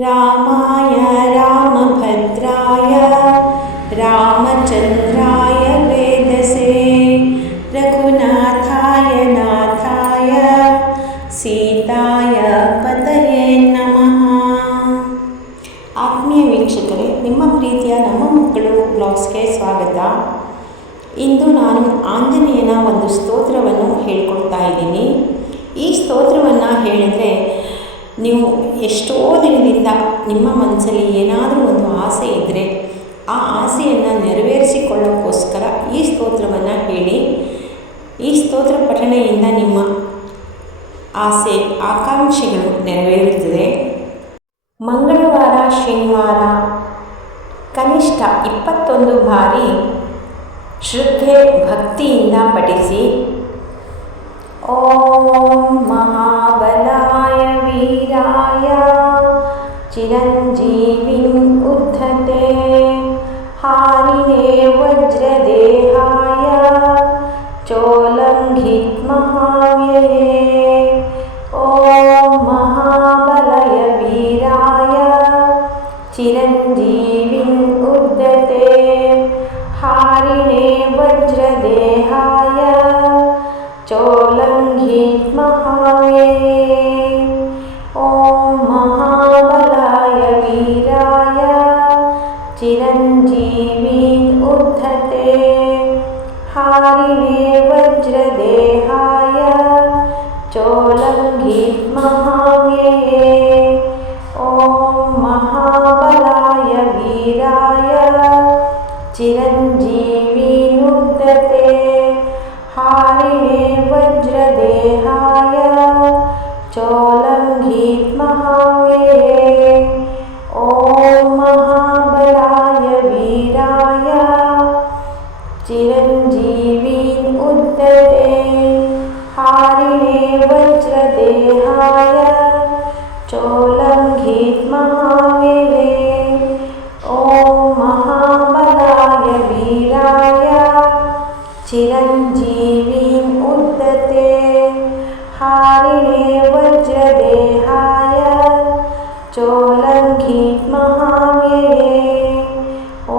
रामाय रामभद्राय रामचन्द्राय वेदसे रघुनाथाय नाथाय सीताय पतये नमः। ಆತ್ಮೀಯ ವೀಕ್ಷಕರೇ, ನಿಮ್ಮ ಪ್ರೀತಿಯ ನಮ್ಮ ಮಕ್ಕಳು ಬ್ಲಾಗ್ಸ್ಗೆ ಸ್ವಾಗತ. ಇಂದು ನಾನು ಆಂಜನೇಯನ ಒಂದು ಸ್ತೋತ್ರವನ್ನು ಹೇಳ್ಕೊಡ್ತಾ ಇದ್ದೀನಿ. ಈ ಸ್ತೋತ್ರವನ್ನು ಹೇಳಿದರೆ ನೀವು ಎಷ್ಟೋ ದಿನದಿಂದ ನಿಮ್ಮ ಮನಸ್ಸಲ್ಲಿ ಏನಾದರೂ ಒಂದು ಆಸೆ ಇದ್ದರೆ ಆ ಆಸೆಯನ್ನು ನೆರವೇರಿಸಿಕೊಳ್ಳೋಕ್ಕೋಸ್ಕರ ಈ ಸ್ತೋತ್ರವನ್ನು ಹೇಳಿ. ಈ ಸ್ತೋತ್ರ ಪಠಣೆಯಿಂದ ನಿಮ್ಮ ಆಸೆ ಆಕಾಂಕ್ಷೆಗಳು ನೆರವೇರುತ್ತದೆ. ಮಂಗಳವಾರ, ಶನಿವಾರ ಕನಿಷ್ಠ 21 ಬಾರಿ ಶ್ರದ್ಧೆ ಭಕ್ತಿಯಿಂದ ಪಠಿಸಿ. ಓಂ ಮಹಾಬಲಾಯ ವೀರಾಯ ಚಿರಂಜೀವಿಂ ಉದ್ಧತೆ ಹಾರಿಣೇ ವಜ್ರದೇಹಾಯ ಚೋಲಂಘಿತ್ ಮಹಾವ್ಯಯೇ. ಓಂ ಮಹಾಬಲಾಯ ವೀರಾಯ ಚಿರಂಜೀವಿಂ ಉದ್ಧತೆ ಹಾರಿಣೇ ವಜ್ರದೇಹಾಯ ಚೋಲಂಘಿತ್ ಮಹಾವ್ಯಯೇ. ಓಂ ಮಹಾಬಲಾಯ ವೀರಾಯ ಚಿರಂಜೀವಿಂ ಉದ್ಧತೆ ಹಾರಿಣೇ ವಜ್ರದೇಹಾಯ ಚೋಲಂಘಿತ್ ಮಹಾವ್ಯಯೇ. ಓಂ ಮಹಾಬಲಾಯ ವೀರಾಯ ಚಿರಂಜೀವಿಂ ಉದ್ಧತೆ ಹಾರಿಣೇ ವಜ್ರದೇಹಾಯ ಚೋಲಂಘಿತ್ ಮಹಾವ್ಯಯೇ. ಓಂ ಮಹಾಬಲಾಯ ವೀರಾಯ ಚಿರಂಜೀವಿಂ ಉದ್ಧತೆ ಹಾರಿಣೇ ವಜ್ರದೇಹಾಯ ಚೋಲಂಘಿತ್ ಮಹಾವ್ಯಯೇ. ಓಂ ಮಹಾಬಲಾಯ ವೀರಾಯ ಚಿರಂಜೀವಿಂ ಉದ್ಧತೆ ಹಾರಿಣೇ ವಜ್ರದೇಹಾಯ ಚೋಲಂಘಿತ್ ಮಹಾವ್ಯಯೇ.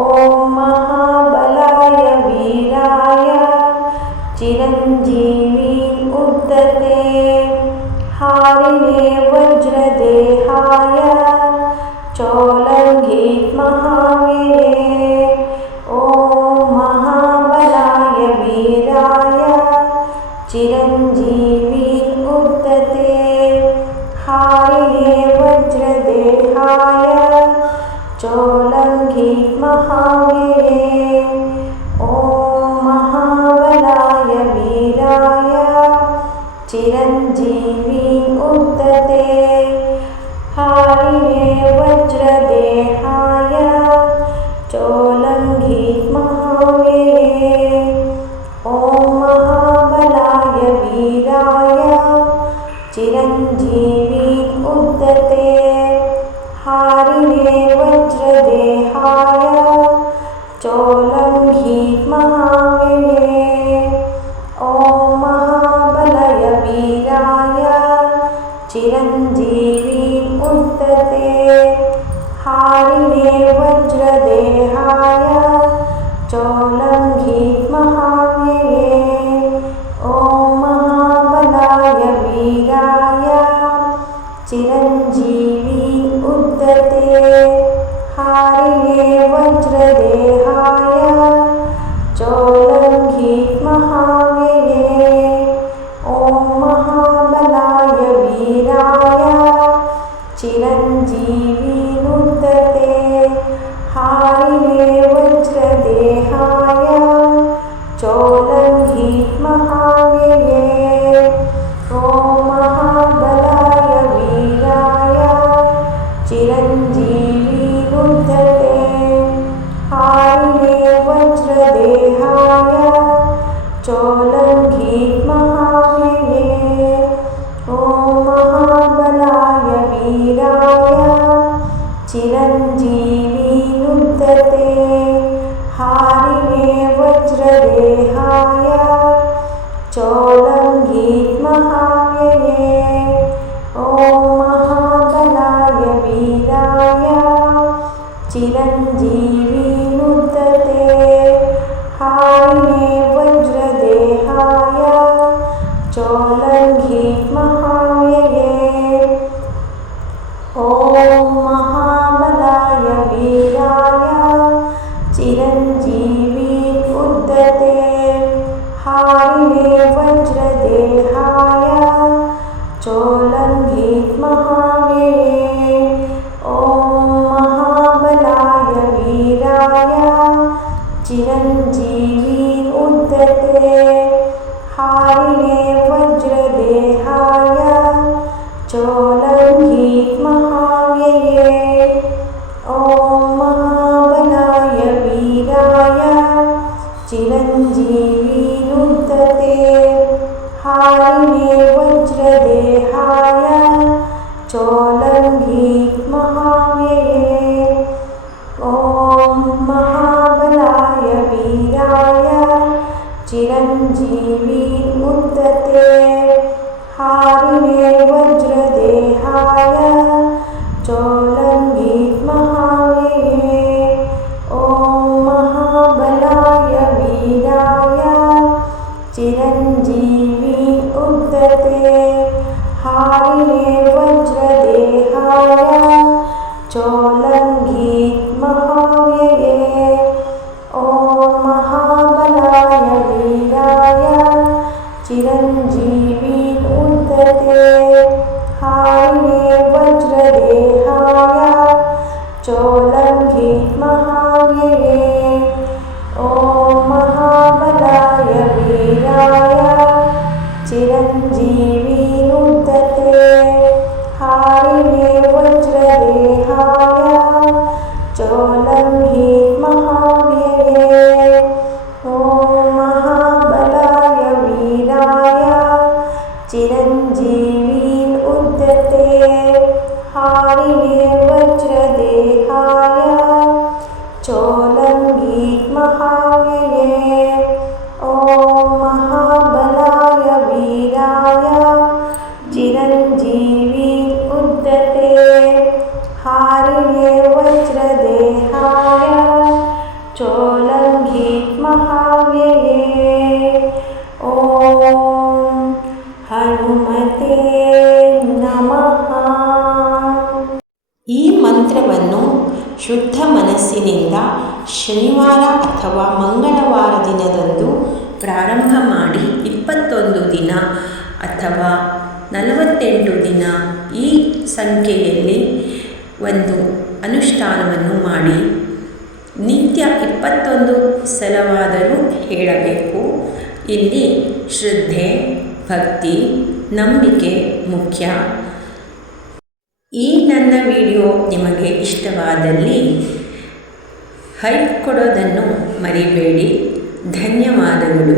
ಓಂ ಮಹಾಬಲಾಯ ವೀರಾಯ ಚಿರಂಜೀವಿಂ ಉದ್ಧತೆ ಹಾರಿಣೇ ವಜ್ರದೇಹಾಯ ಚೋಲಂಘಿತ್ ಮಹಾವ್ಯಯೇ. ಓಂ ಮಹಾಬಲಾಯ ವೀರಾಯ ಚಿರಂಜೀವಿಂ ಉದ್ಧತೆ ಹಾರಿಣೇ ವಜ್ರದೇಹಾಯ ಚೋಲಂಘಿತ್ ಮಹಾವ್ಯಯೇ. ಓಂ ಮಹಾಬಲಾಯ ವೀರಾಯ ಚಿರಂಜೀವಿಂ ಉದ್ಧತೆ ಹಾರಿಣೇ ವಜ್ರದೇಹಾಯ ಚೋಲಂಘಿತ್ ಮಹಾವ್ಯಯೇ. ಓಂ ಮಹಾಬಲಾಯ ವೀರಾಯ ಚಿರಂಜೀವಿಂ ಉದ್ಧತೆ ಹಾರಿಣೇ ವಜ್ರದೇಹಾಯ ಚೋಲಂಘಿತ್ ಮಹಾವ್ಯಯೇ. ಓಂ ಮಹಾಬಲಾಯ ವೀರಾಯ ಚಿರಂಜೀವಿಂ ಉದ್ಧತೆ ಹಾರಿಣೇ ವಜ್ರದೇಹಾಯ ಚೋಲಂಘಿತ್ ಮಹಾವ್ಯಯೇ. ಓಂ ಮಹಾಬಲಾಯ ವೀರಾಯ ಚಿರಂಜೀವಿಂ ಉದ್ಧತೆ ಹಾರಿಣೇ ವಜ್ರದೇಹಾಯ ಚೋಲಂಘಿತ್ ಮಹಾವ್ಯಯೇ. ಓಂ ಮಹಾಬಲಾಯ ವೀರಾಯ ಚಿರಂಜೀವಿಂ ಉದ್ಧತೆ ಹಾರಿಣೇ ವಜ್ರದೇಹಾಯ ಚೋಲಂಘಿತ್ ಮಹಾವ್ಯಯೇ. ಓಂ ಮಹಾಬಲಾಯ ವೀರಾಯ ಚಿರಂಜೀವಿಂ ಉದ್ಧತೆ ಹಾರಿಣೇ ವಜ್ರದೇಹಾಯ ಚೋಲಂಘಿತ್ ಮಹಾವ್ಯಯೇ. ಓಂ ಮಹಾಬಲಾಯ ವೀರಾಯ ಚಿರಂಜೀವಿಂ चिरञ्जीवी मुद्दते हारिणे वज्रदेहाय चोलङ्घीत महाव्यये ॐ महाबलाय वीराय चिरञ्जीवी उद्दते हारिणे वज्रदेहाय चोलङ्घीत महाव्यये ॐ महाबलाय वीराय चिरञ्जीवी उद्दते हारिणे वज्रदेहाय चोलङ्घीत महाव्यये ॐ महाबलाय वीराय चिरञ्जीवी उद्दते हारिणे वज्रदेहाय चोलङ्घीत महाव्यये ॐ महाबलाय वीराय चिरञ्जीवी उद्दते हारिणे वज्रदेहाय चोलङ्घीत महाव्यये ॐ महाबलाय वीराय चिरञ्जीवी उद्दते हारिणे वज्रदेहाय चोलङ्घीत महाव्यये ॐ महाबलाय वीराय चिरञ्जीवी उद्दते हारिणे वज्रदेहाय चोलङ्घीत महाव्यये ॐ महाबलाय वीराय चिरञ्जीवी उद्दते हारिणे वज्रदेहाय चोलङ्घीत महाव्यये ॐ महाबलाय वीराय चिरञ्जीवी उद्दते हारिणे वज्रदेहाय चोलङ्घीत महाव्यये ॐ महाबलाय वीराय चिरञ्जीवी उद्दते हारिणे वज्रदेहाय चोलङ्घीत महाव्यये ॐ ಹನುಮತೆ ನಮಃ. ಈ ಮಂತ್ರವನ್ನು ಶುದ್ಧ ಮನಸ್ಸಿನಿಂದ ಶನಿವಾರ ಅಥವಾ ಮಂಗಳವಾರ ದಿನದಂದು ಪ್ರಾರಂಭ ಮಾಡಿ 21 ದಿನ ಅಥವಾ 48 ದಿನ ಈ ಸಂಖ್ಯೆಯಲ್ಲಿ ಒಂದು ಅನುಷ್ಠಾನವನ್ನು ಮಾಡಿ ನಿತ್ಯ 21 ಸಲವಾದರೂ ಹೇಳಬೇಕು. ಇಲ್ಲಿ ಶ್ರದ್ಧೆ, ಭಕ್ತಿ, ನಂಬಿಕೆ ಮುಖ್ಯ. ಈ ನನ್ನ ವಿಡಿಯೋ ನಿಮಗೆ ಇಷ್ಟವಾದಲ್ಲಿ ಹೈಪ್ ಕೊಡೋದನ್ನು ಮರಿಬೇಡಿ. ಧನ್ಯವಾದಗಳು.